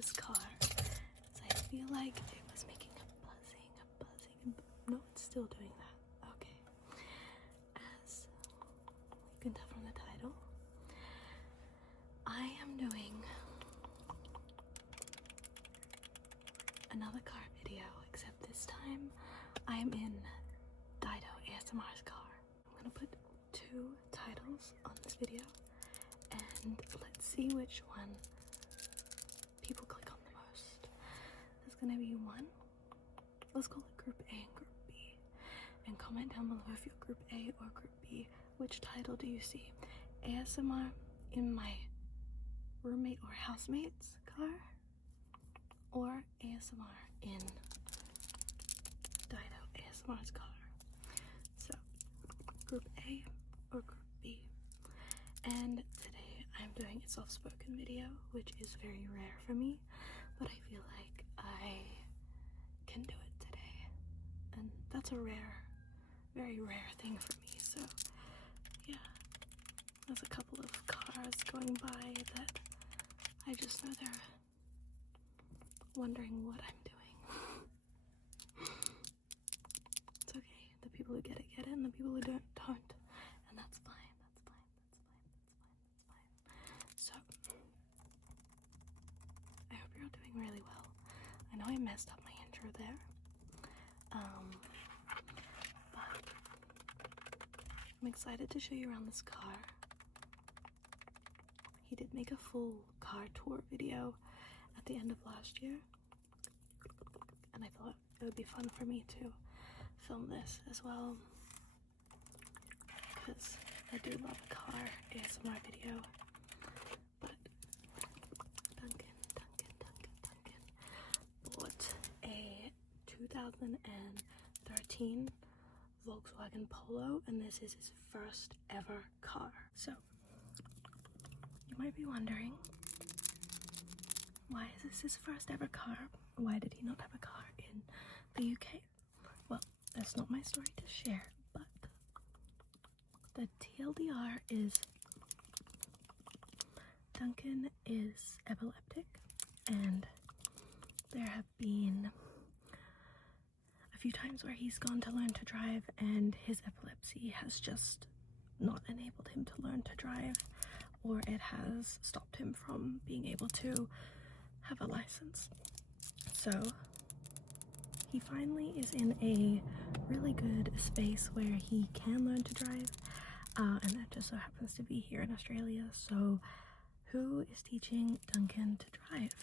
this car. So I feel like it was making a buzzing. No, it's still doing that. Okay. As you can tell from the title, I am doing another car video, except this time I am in Dido ASMR's car. I'm gonna put 2 titles on this video, and let's see which one people click on the most. There's gonna be one, let's call it Group A and Group B, and comment down below if you're Group A or Group B. Which title do you see? ASMR in my roommate or housemate's car, or ASMR in Dido ASMR's car? So, Group A or Group B? And today I'm doing a soft-spoken video, which is very rare for me, but I feel like I can do it today. And that's a rare, very rare thing for me, so yeah. There's a couple of cars going by that I just know they're wondering what I'm doing. It's okay. The people who get it, and the people who don't. And that's fine. So, I hope you're all doing really well. I know I messed up my intro there. But I'm excited to show you around this car. He did make a full car tour video at the end of last year, and I thought it would be fun for me to film this as well, because I do love a car ASMR video. But Duncan bought a 2013 Volkswagen Polo, and this is his first ever car. So you might be wondering, why is this his first ever car? Why did he not have a car in the UK? Well, that's not my story to share, but the TLDR is Duncan is epileptic, and there have been a few times where he's gone to learn to drive and his epilepsy has just not enabled him to learn to drive, or it has stopped him from being able to have a license. So he finally is in a really good space where he can learn to drive, and that just so happens to be here in Australia. So who is teaching Duncan to drive?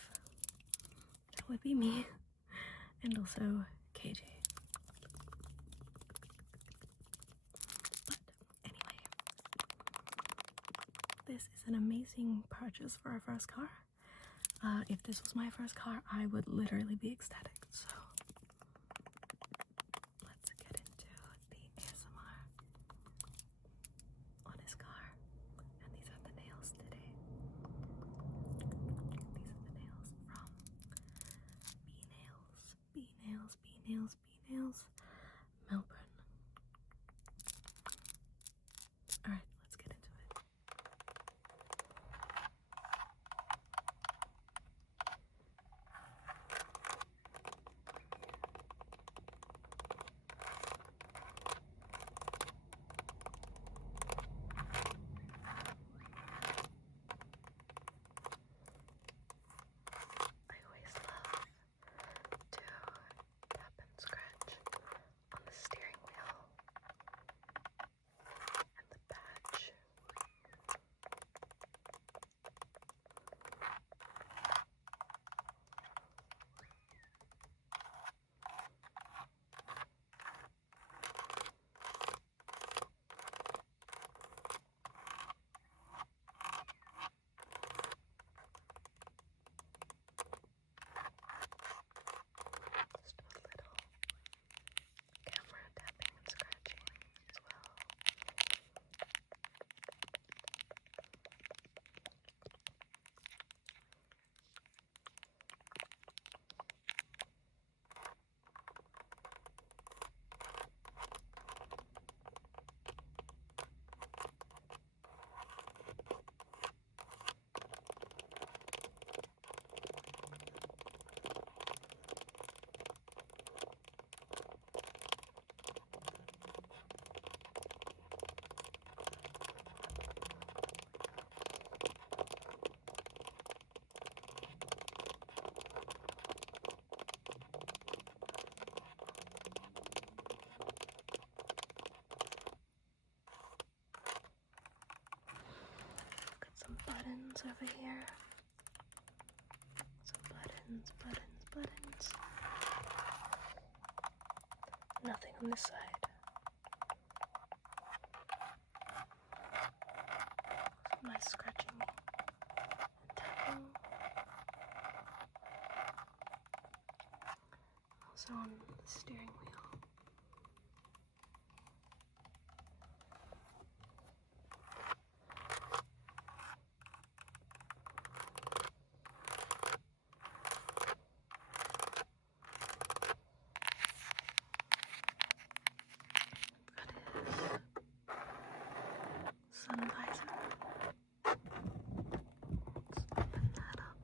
That would be me, and also KJ. But anyway, this is an amazing purchase for our first car. If this was my first car, I would literally be ecstatic. So let's get into the ASMR on his car. And these are the nails today. These are the nails from B Nails, Melbourne. Alright, let's get into it. I always love to tap and scratch over here. Some buttons, buttons, buttons. Nothing on this side. Some nice scratching and tapping. Also on the steering wheel. Sun visor. Let's open that up.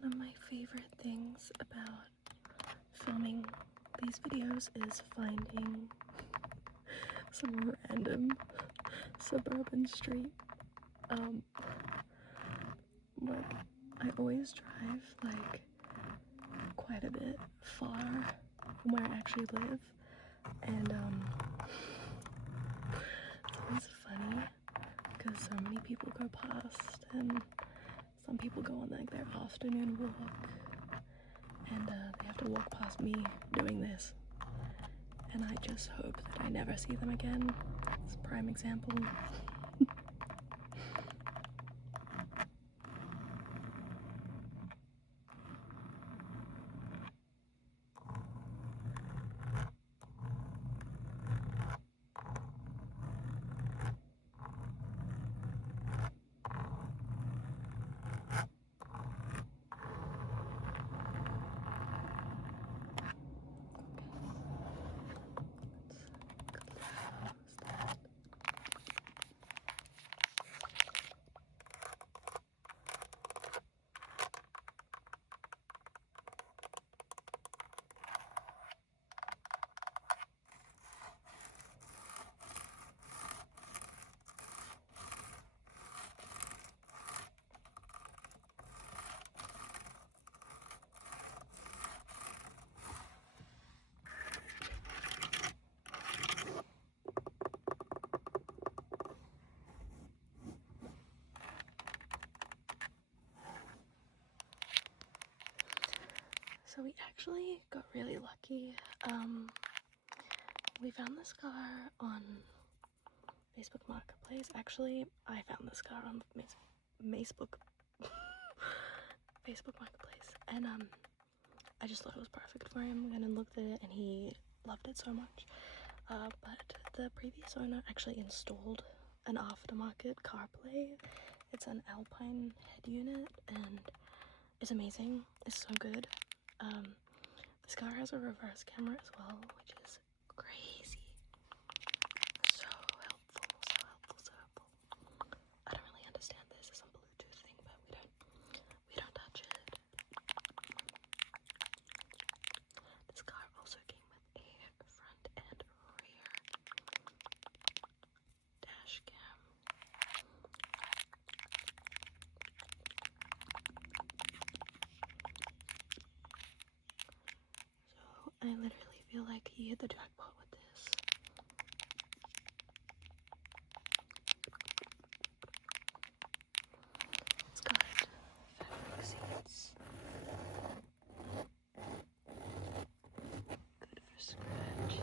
One of my favorite things about filming these videos is finding some random suburban street. But I always drive like quite a bit far from where I actually live, and it's always funny because so many people go past, and some people go on like their afternoon walk, and they have to walk past me doing this, and I just hope that I never see them again. It's a prime example. So we actually got really lucky. We found this car on Facebook Marketplace. Actually, I found this car on Facebook Marketplace, and I just thought it was perfect for him. And then looked at it, and he loved it so much. But the previous owner actually installed an aftermarket CarPlay. It's an Alpine head unit, and it's amazing. It's so good. This car has a reverse camera as well, which is crazy. So helpful, so helpful, so helpful. I don't really understand this. It's some Bluetooth thing, but we don't touch it. This car also came with a front and rear dash cam. I literally feel like he hit the jackpot with this. It's got fabric seats. Good for scratch.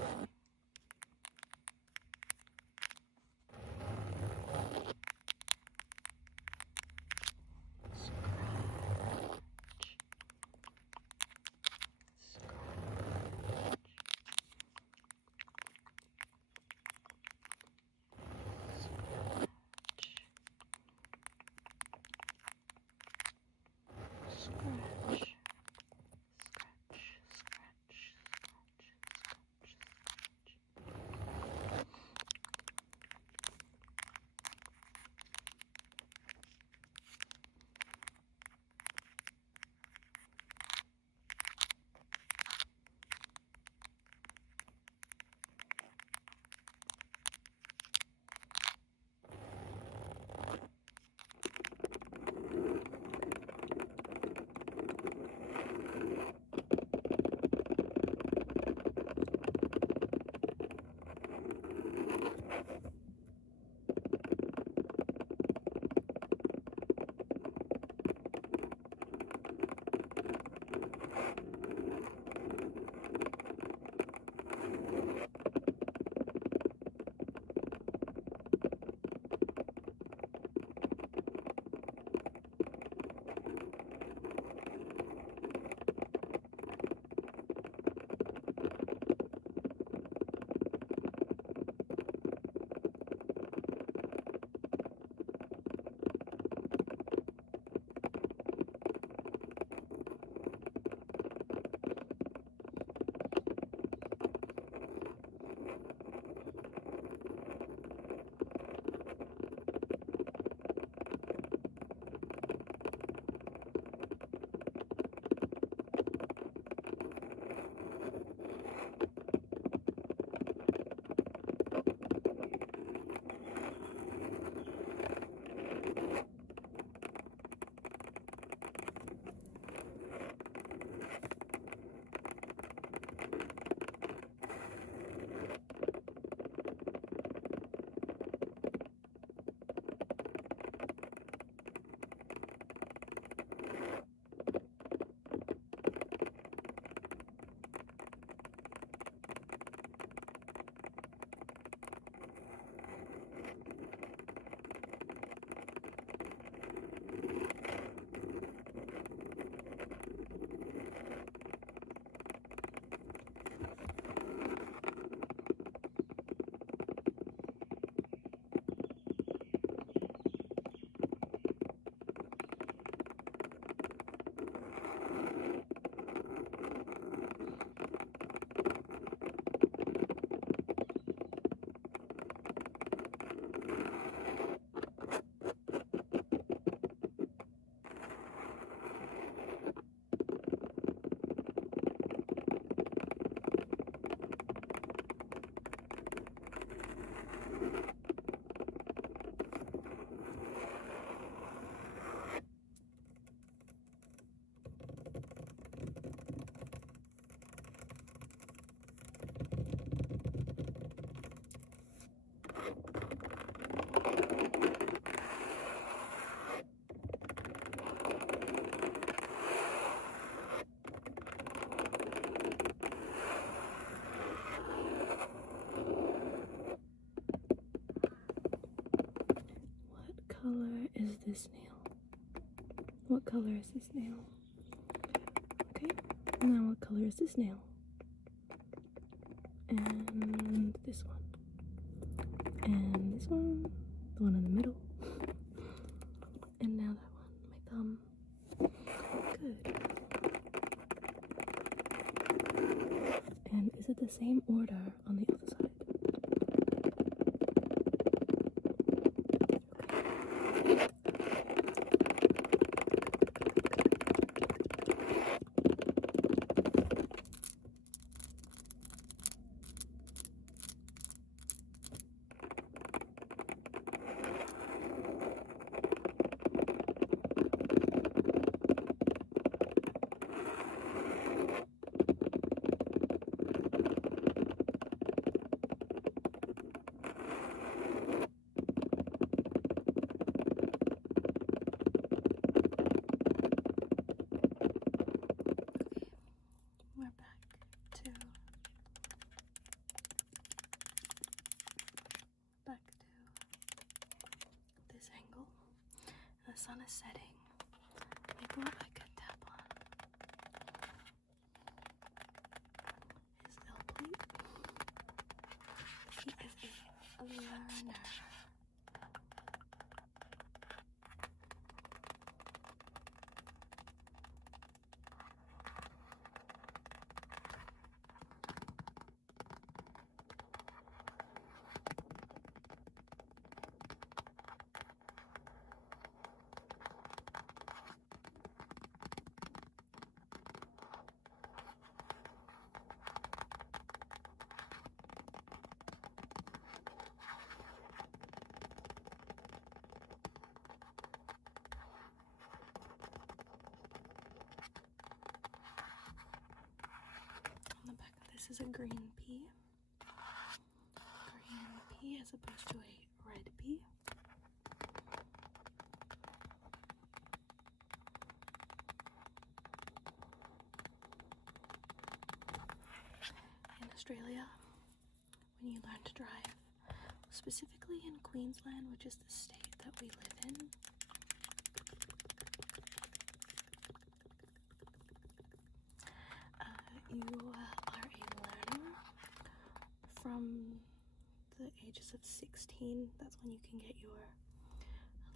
this nail? What color is this nail? Okay, now what color is this nail? And this one. And this one. The one in the middle. And now that one, my thumb. Good. And is it the same order on the other side? Back to this angle. The sun is setting. Maybe what I could tap on his L plate. He is a learner. On the back of this is a green pea. Green pea as opposed to a red pea. In Australia, when you learn to drive, specifically in Queensland, which is the state that we live in, you are a learner from the ages of 16. That's when you can get your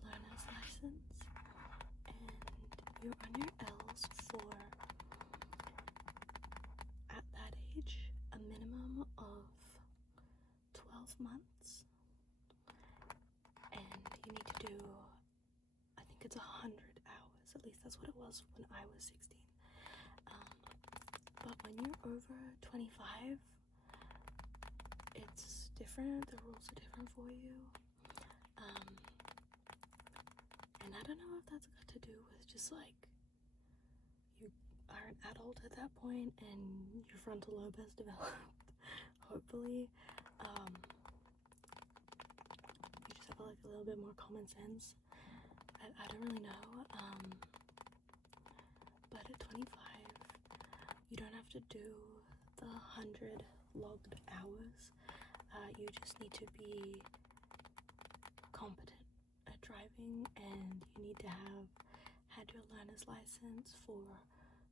learner's license, and you're on your L's for, at that age, a minimum of 12 months, and you need to do, I think it's 100 hours, at least that's what it was when I was 16. But when you're over 25, it's different. The rules are different for you. And I don't know if that's got to do with just like you are an adult at that point and your frontal lobe has developed. Hopefully, you just have like a little bit more common sense. I don't really know. But at 25, you don't have to do the 100 logged hours. You just need to be competent at driving, and you need to have had your learner's license for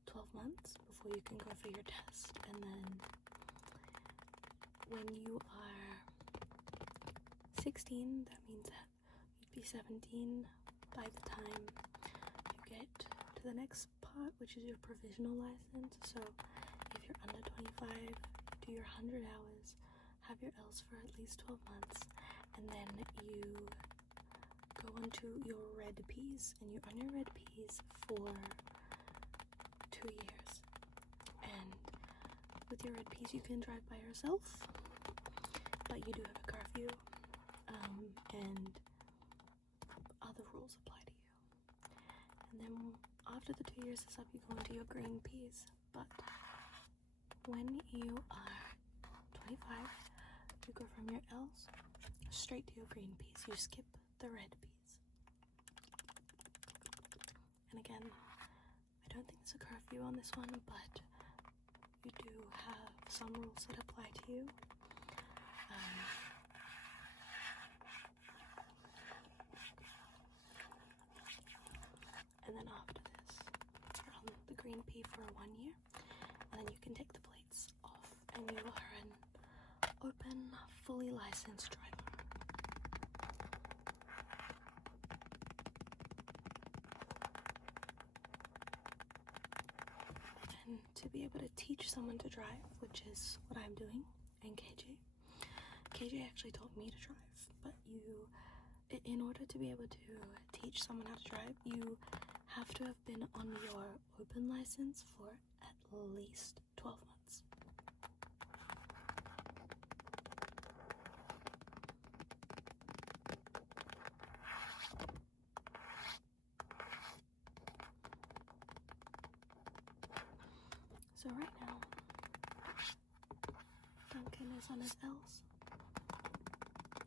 12 months before you can go for your test. And then when you are 16, that means that you'd be 17 by the time you get to the next part, which is your provisional license. So if you're under 25, do your 100 hours, have your L's for at least 12 months, and then you go onto your red P's, and you're on your red P's for 2 years. And with your red P's, you can drive by yourself, but you do have a curfew, and other rules apply to you. And then after the 2 years is up, you go into your green P's. But when you are 25, you go from your L's straight to your green P's. You skip the red P's. And again, I don't think there's a curfew on this one, but you do have some rules that apply to you. LOFI for 1 year, and then you can take the plates off and you are an open, fully licensed driver. And to be able to teach someone to drive, which is what I'm doing, and KJ actually taught me to drive, but in order to be able to teach someone how to drive, you have to have been on your open license for at least 12 months. So right now, Duncan is on his L's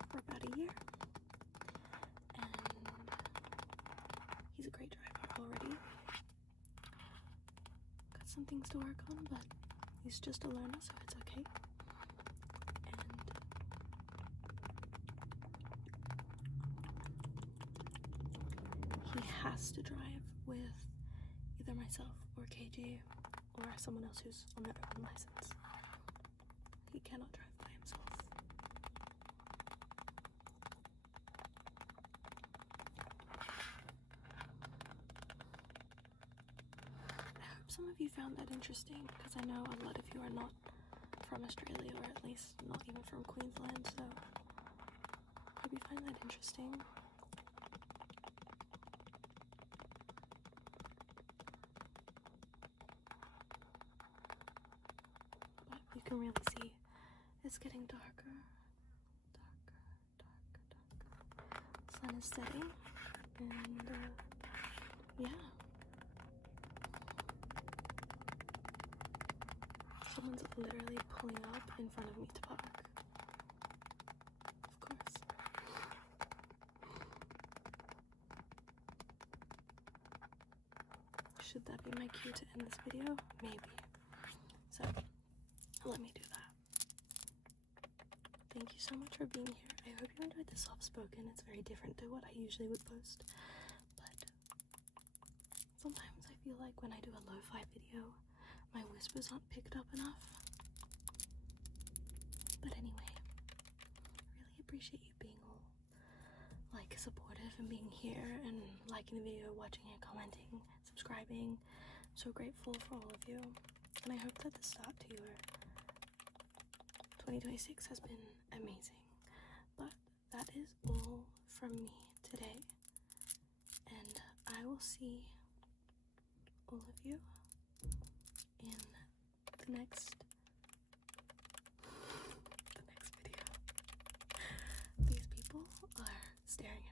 for about a year, and he's a great driver already. Got some things to work on, but he's just a learner, so it's okay. And he has to drive with either myself or KJ or someone else who's on their own license. He cannot drive by himself. I hope some of you found that interesting, because I know a lot of you are not from Australia, or at least not even from Queensland, so I hope you find that interesting. You can really see it's getting darker. Sun is setting, and yeah. Someone's literally pulling up in front of me to park. Of course. Should that be my cue to end this video? Maybe. So let me do that. Thank you so much for being here. I hope you enjoyed the soft spoken. It's very different to what I usually would post, but sometimes I feel like when I do a lo-fi video, my whispers aren't picked up enough. But anyway, really appreciate you being all like supportive and being here and liking the video, watching it, commenting, subscribing. I'm so grateful for all of you, and I hope that the start to your 2026 has been amazing. But that is all from me today, and I will see all of you in the next video. These people are staring